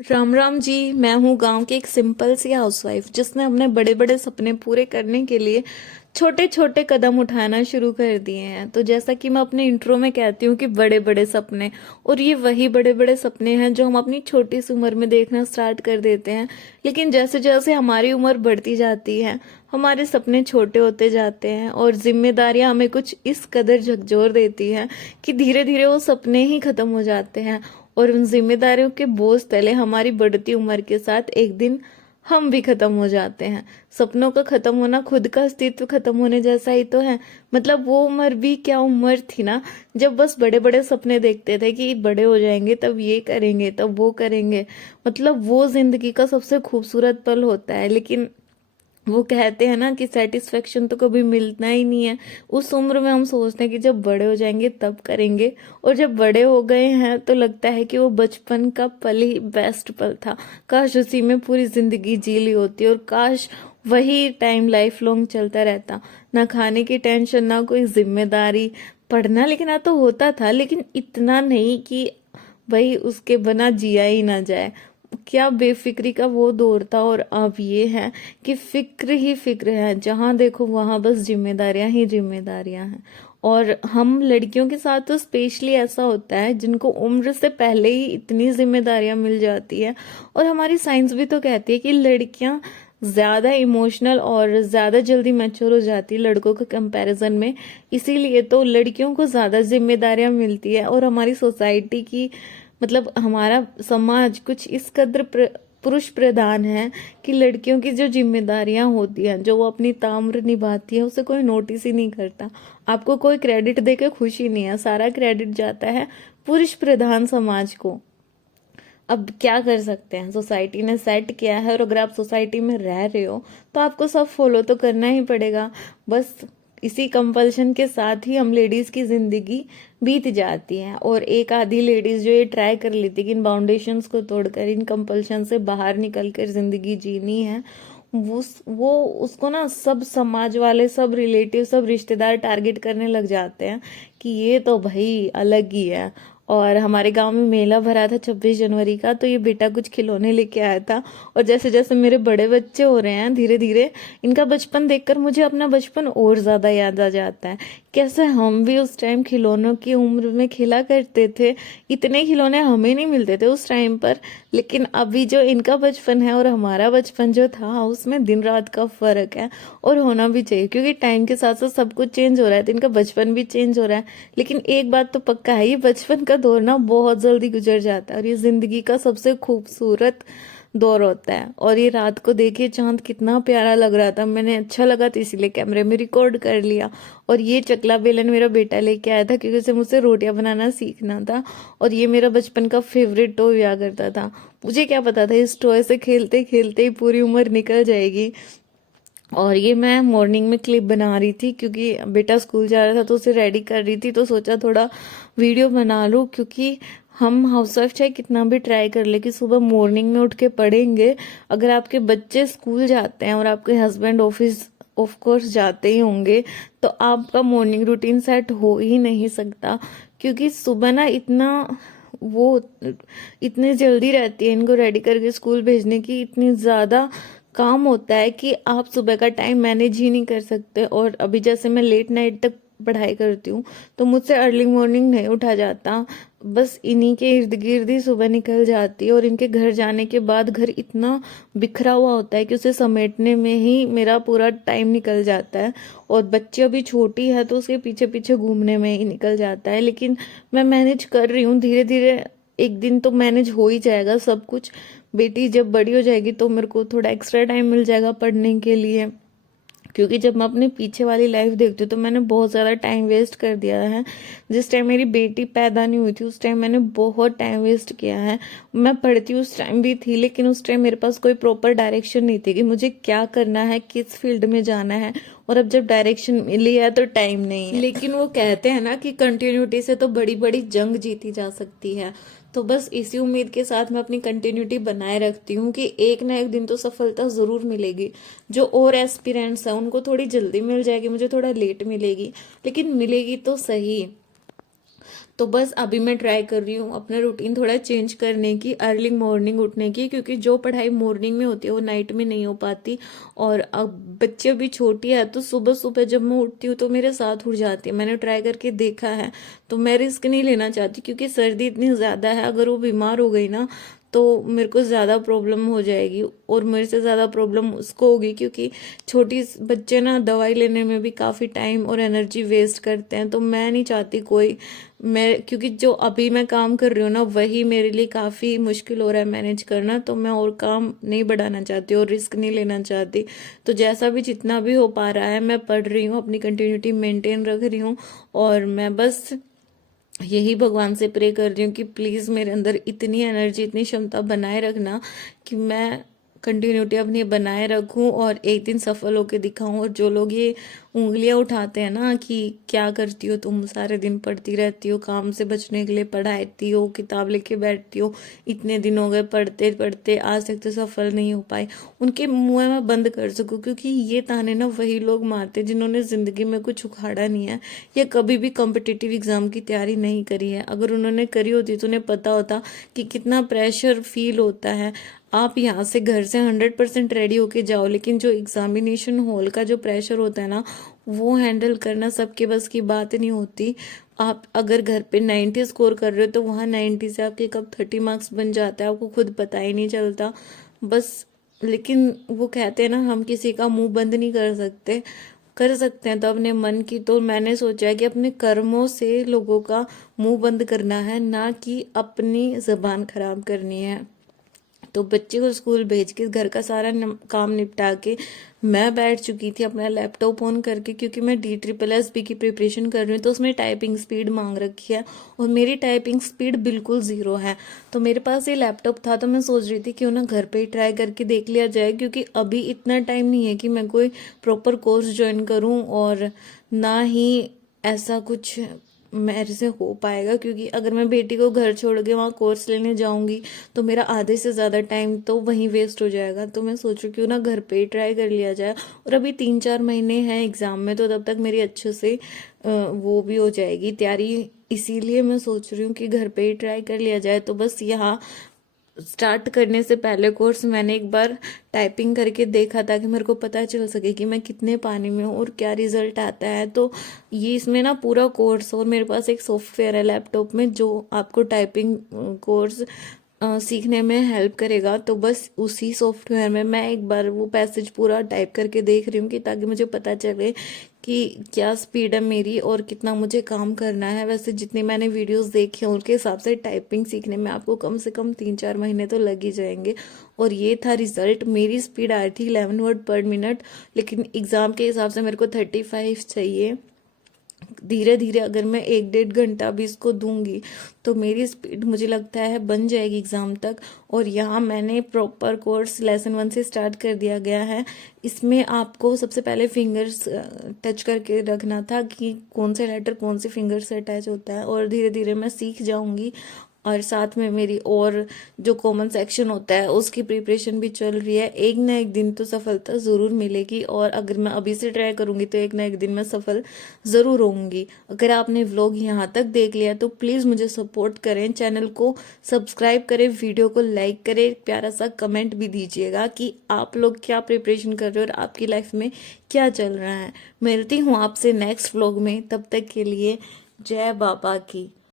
राम राम जी। मैं हूँ गांव की एक सिंपल सी हाउसवाइफ जिसने अपने बड़े बड़े सपने पूरे करने के लिए छोटे छोटे कदम उठाना शुरू कर दिए हैं। तो जैसा कि मैं अपने इंट्रो में कहती हूँ कि बड़े बड़े सपने, और ये वही बड़े बड़े सपने हैं जो हम अपनी छोटी सी उम्र में देखना स्टार्ट कर देते हैं। लेकिन जैसे जैसे हमारी उम्र बढ़ती जाती है हमारे सपने छोटे होते जाते हैं और जिम्मेदारियां हमें कुछ इस कदर झकझोर देती हैं कि धीरे धीरे वो सपने ही खत्म हो जाते हैं। और उन जिम्मेदारियों के बोझ तले हमारी बढ़ती उम्र के साथ एक दिन हम भी खत्म हो जाते हैं। सपनों का खत्म होना खुद का अस्तित्व खत्म होने जैसा ही तो है। मतलब वो उम्र भी क्या उम्र थी ना, जब बस बड़े बड़े सपने देखते थे कि बड़े हो जाएंगे तब ये करेंगे तब वो करेंगे। मतलब वो जिंदगी का सबसे खूबसूरत पल होता है। लेकिन वो कहते हैं ना कि सेटिस्फेक्शन तो कभी मिलना ही नहीं है। उस उम्र में हम सोचते हैं कि जब बड़े हो जाएंगे तब करेंगे, और जब बड़े हो गए हैं तो लगता है कि वो बचपन का पल ही बेस्ट पल था। काश उसी में पूरी जिंदगी जी ली होती और काश वही टाइम लाइफ लॉन्ग चलता रहता। ना खाने की टेंशन, ना कोई जिम्मेदारी। पढ़ना लिखना तो होता था लेकिन इतना नहीं कि भाई उसके बिना जिया ही ना जाए। क्या बेफिक्री का वो दौर था। और अब ये है कि फिक्र ही फिक्र है, जहां देखो वहां बस जिम्मेदारियां ही जिम्मेदारियां हैं। और हम लड़कियों के साथ तो स्पेशली ऐसा होता है जिनको उम्र से पहले ही इतनी जिम्मेदारियां मिल जाती है। और हमारी साइंस भी तो कहती है कि लड़कियां ज्यादा इमोशनल और ज्यादा जल्दी मैच्योर हो जाती है लड़कों के कंपैरिजन में। इसीलिए तो लड़कियों को ज्यादा जिम्मेदारियां मिलती है। और हमारी सोसाइटी की, मतलब हमारा समाज कुछ इस कदर पुरुष प्रधान है कि लड़कियों की जो जिम्मेदारियां होती हैं, जो वो अपनी ताम्र निभाती है, उसे कोई नोटिस ही नहीं करता। आपको कोई क्रेडिट देकर खुशी नहीं है, सारा क्रेडिट जाता है पुरुष प्रधान समाज को। अब क्या कर सकते हैं, सोसाइटी ने सेट किया है और अगर आप सोसाइटी में रह रहे हो तो आपको सब फॉलो तो करना ही पड़ेगा। बस इसी कंपल्शन के साथ ही हम लेडीज की जिंदगी बीत जाती है। और एक आधी लेडीज जो ये ट्राई कर लेती कि इन बाउंडेशंस को तोड़कर, इन कंपल्शन से बाहर निकलकर जिंदगी जीनी है, वो उसको ना सब समाज वाले, सब रिलेटिव, सब रिश्तेदार टारगेट करने लग जाते हैं कि ये तो भाई अलग ही है। और हमारे गांव में मेला भरा था 26 जनवरी का, तो ये बेटा कुछ खिलौने लेके आया था। और जैसे जैसे मेरे बड़े बच्चे हो रहे हैं धीरे धीरे, इनका बचपन देखकर मुझे अपना बचपन और ज्यादा याद आ जाता है। कैसे हम भी उस टाइम खिलौनों की उम्र में खेला करते थे। इतने खिलौने हमें नहीं मिलते थे उस टाइम पर। लेकिन अभी जो इनका बचपन है और हमारा बचपन जो था, उसमें दिन रात का फर्क है। और होना भी चाहिए क्योंकि टाइम के साथ साथ सब कुछ चेंज हो रहा है, तो इनका बचपन भी चेंज हो रहा है। लेकिन एक बात तो पक्का है, ये बचपन का दौर ना बहुत जल्दी गुजर जाता है और ये जिंदगी का सबसे खूबसूरत दौर होता है। और ये रात को देखिए चांद कितना प्यारा लग रहा था, मैंने अच्छा लगा तो इसीलिए कैमरे में रिकॉर्ड कर लिया। और ये चकला बेलन मेरा बेटा लेके आया था क्योंकि उसे मुझसे रोटियां बनाना सीखना था। और ये मेरा बचपन का फेवरेट टॉय हुआ करता था। मुझे क्या पता था इस टॉय से खेलते खेलते ही पूरी उम्र निकल जाएगी। और ये मैं मॉर्निंग में क्लिप बना रही थी क्योंकि बेटा स्कूल जा रहा था तो उसे रेडी कर रही थी, तो सोचा थोड़ा वीडियो बना लूं। क्योंकि हम हाउसवाइफ चाहे कितना भी ट्राई कर ले कि सुबह मॉर्निंग में उठ के पढ़ेंगे, अगर आपके बच्चे स्कूल जाते हैं और आपके हस्बैंड ऑफिस ऑफ कोर्स जाते ही होंगे, तो आपका मॉर्निंग रूटीन सेट हो ही नहीं सकता। क्योंकि सुबह ना वो इतनी जल्दी रहती है इनको रेडी करके स्कूल भेजने की, इतनी ज्यादा काम होता है कि आप सुबह का टाइम मैनेज ही नहीं कर सकते। और अभी जैसे मैं लेट नाइट तक पढ़ाई करती हूँ तो मुझसे अर्ली मॉर्निंग नहीं उठा जाता। बस इन्हीं के इर्द गिर्द ही सुबह निकल जाती है। और इनके घर जाने के बाद घर इतना बिखरा हुआ होता है कि उसे समेटने में ही मेरा पूरा टाइम निकल जाता है। और बच्ची अभी छोटी है तो उसके पीछे पीछे घूमने में ही निकल जाता है। लेकिन मैं मैनेज कर रही हूँ धीरे धीरे, एक दिन तो मैनेज हो ही जाएगा सब कुछ। बेटी जब बड़ी हो जाएगी तो मेरे को थोड़ा एक्स्ट्रा टाइम मिल जाएगा पढ़ने के लिए। क्योंकि जब मैं अपने पीछे वाली लाइफ देखती हूँ तो मैंने बहुत ज़्यादा टाइम वेस्ट कर दिया है। जिस टाइम मेरी बेटी पैदा नहीं हुई थी उस टाइम मैंने बहुत टाइम वेस्ट किया है। मैं पढ़ती उस टाइम भी थी लेकिन उस टाइम मेरे पास कोई प्रॉपर डायरेक्शन नहीं थी कि मुझे क्या करना है, किस फील्ड में जाना है। और अब जब डायरेक्शन मिली है तो टाइम नहीं है। लेकिन वो कहते हैं ना कि कंटिन्यूटी से तो बड़ी बड़ी जंग जीती जा सकती है। तो बस इसी उम्मीद के साथ मैं अपनी कंटिन्यूटी बनाए रखती हूँ कि एक ना एक दिन तो सफलता जरूर मिलेगी। जो और एस्पिरेंट्स हैं उनको थोड़ी जल्दी मिल जाएगी, मुझे थोड़ा लेट मिलेगी, लेकिन मिलेगी तो सही। तो बस अभी मैं ट्राई कर रही हूँ अपना रूटीन थोड़ा चेंज करने की, अर्ली मॉर्निंग उठने की, क्योंकि जो पढ़ाई मॉर्निंग में होती है वो नाइट में नहीं हो पाती। और अब बच्चे भी छोटी है तो सुबह सुबह जब मैं उठती हूँ तो मेरे साथ उठ जाती है। मैंने ट्राई करके देखा है, तो मैं रिस्क नहीं लेना चाहती, क्योंकि सर्दी इतनी ज़्यादा है, अगर वो बीमार हो गई ना तो मेरे को ज़्यादा प्रॉब्लम हो जाएगी, और मेरे से ज़्यादा प्रॉब्लम उसको होगी, क्योंकि छोटी बच्चे ना दवाई लेने में भी काफ़ी टाइम और एनर्जी वेस्ट करते हैं। तो मैं नहीं चाहती कोई, मैं क्योंकि जो अभी मैं काम कर रही हूँ ना वही मेरे लिए काफ़ी मुश्किल हो रहा है मैनेज करना, तो मैं और काम नहीं बढ़ाना चाहती और रिस्क नहीं लेना चाहती। तो जैसा भी जितना भी हो पा रहा है मैं पढ़ रही हूँ, अपनी कंटिन्यूटी मेंटेन रख रही हूँ, और मैं बस यही भगवान से प्रे कर रही हूँ कि प्लीज़ मेरे अंदर इतनी एनर्जी, इतनी क्षमता बनाए रखना कि मैं कंटिन्यूटी अपनी बनाए रखूं और एक दिन सफल होकर दिखाऊं। और जो लोग ये उंगलियां उठाते हैं ना कि क्या करती हो तुम, सारे दिन पढ़ती रहती हो, काम से बचने के लिए पढ़ाती हो, किताब लेके बैठती हो, इतने दिन हो गए पढ़ते पढ़ते, आज तक तो सफल नहीं हो पाए, उनके मुंह में बंद कर सकूं। क्योंकि ये ताने ना वही लोग मारते जिन्होंने जिंदगी में कुछ उखाड़ा नहीं है, या कभी भी कॉम्पिटिटिव एग्जाम की तैयारी नहीं करी है। अगर उन्होंने करी होती तो उन्हें पता होता कि कितना प्रेशर फील होता है। आप यहाँ से घर से 100% रेडी होके जाओ, लेकिन जो एग्जामिनेशन हॉल का जो प्रेशर होता है ना वो हैंडल करना सबके बस की बात नहीं होती। आप अगर घर पे 90 स्कोर कर रहे हो तो वहाँ 90 से आपके कब 30 मार्क्स बन जाता है आपको खुद पता ही नहीं चलता बस। लेकिन वो कहते हैं ना, हम किसी का मुंह बंद नहीं कर सकते हैं तो अपने मन की। तो मैंने सोचा है कि अपने कर्मों से लोगों का मुंह बंद करना है, ना कि अपनी जबान खराब करनी है। तो बच्चे को स्कूल भेज के घर का सारा काम निपटा के मैं बैठ चुकी थी अपना लैपटॉप ऑन करके, क्योंकि मैं DSSB की प्रिपरेशन कर रही हूँ। तो उसमें टाइपिंग स्पीड मांग रखी है और मेरी टाइपिंग स्पीड बिल्कुल ज़ीरो है। तो मेरे पास ये लैपटॉप था, तो मैं सोच रही थी क्यों ना घर पे ही ट्राई करके देख लिया जाए, क्योंकि अभी इतना टाइम नहीं है कि मैं कोई प्रॉपर कोर्स ज्वाइन करूँ, और ना ही ऐसा कुछ मेरे से हो पाएगा। क्योंकि अगर मैं बेटी को घर छोड़ के वहाँ कोर्स लेने जाऊंगी तो मेरा आधे से ज़्यादा टाइम तो वहीं वेस्ट हो जाएगा। तो मैं सोच रही क्यों ना घर पे ही ट्राई कर लिया जाए। और अभी 3-4 महीने हैं एग्ज़ाम में, तो तब तक मेरी अच्छे से वो भी हो जाएगी तैयारी। इसीलिए मैं सोच रही हूँ कि घर पे ही ट्राई कर लिया जाए। तो बस यहाँ स्टार्ट करने से पहले कोर्स मैंने एक बार टाइपिंग करके देखा था कि मेरे को पता चल सके कि मैं कितने पानी में हूँ और क्या रिजल्ट आता है। तो ये इसमें ना पूरा कोर्स, और मेरे पास एक सॉफ्टवेयर है लैपटॉप में जो आपको टाइपिंग कोर्स सीखने में हेल्प करेगा। तो बस उसी सॉफ्टवेयर में मैं एक बार वो पैसेज पूरा टाइप करके देख रही हूँ कि ताकि मुझे पता चले कि क्या स्पीड है मेरी और कितना मुझे काम करना है। वैसे जितनी मैंने वीडियोस देखी हैं उनके हिसाब से टाइपिंग सीखने में आपको कम से कम 3-4 महीने तो लग ही जाएंगे। और ये था रिजल्ट। मेरी स्पीड आई थी 11 वर्ड पर मिनट, लेकिन एग्ज़ाम के हिसाब से मेरे को 35 चाहिए। धीरे धीरे अगर मैं 1-1.5 घंटा भी इसको दूंगी तो मेरी स्पीड मुझे लगता है बन जाएगी एग्ज़ाम तक। और यहाँ मैंने प्रॉपर कोर्स लेसन 1 से स्टार्ट कर दिया गया है। इसमें आपको सबसे पहले फिंगर्स टच करके रखना था कि कौन से लेटर कौन से फिंगर से अटैच होता है, और धीरे धीरे मैं सीख जाऊंगी। और साथ में मेरी और जो कॉमन सेक्शन होता है उसकी प्रिपरेशन भी चल रही है। एक ना एक दिन तो सफलता ज़रूर मिलेगी, और अगर मैं अभी से ट्राई करूंगी तो एक ना एक दिन मैं सफल ज़रूर होंगी। अगर आपने व्लॉग यहाँ तक देख लिया तो प्लीज़ मुझे सपोर्ट करें, चैनल को सब्सक्राइब करें, वीडियो को लाइक करें, प्यारा सा कमेंट भी दीजिएगा कि आप लोग क्या प्रिपरेशन कर रहे हो और आपकी लाइफ में क्या चल रहा है। मिलती हूँ आपसे नेक्स्ट व्लॉग में, तब तक के लिए जय बाबा की।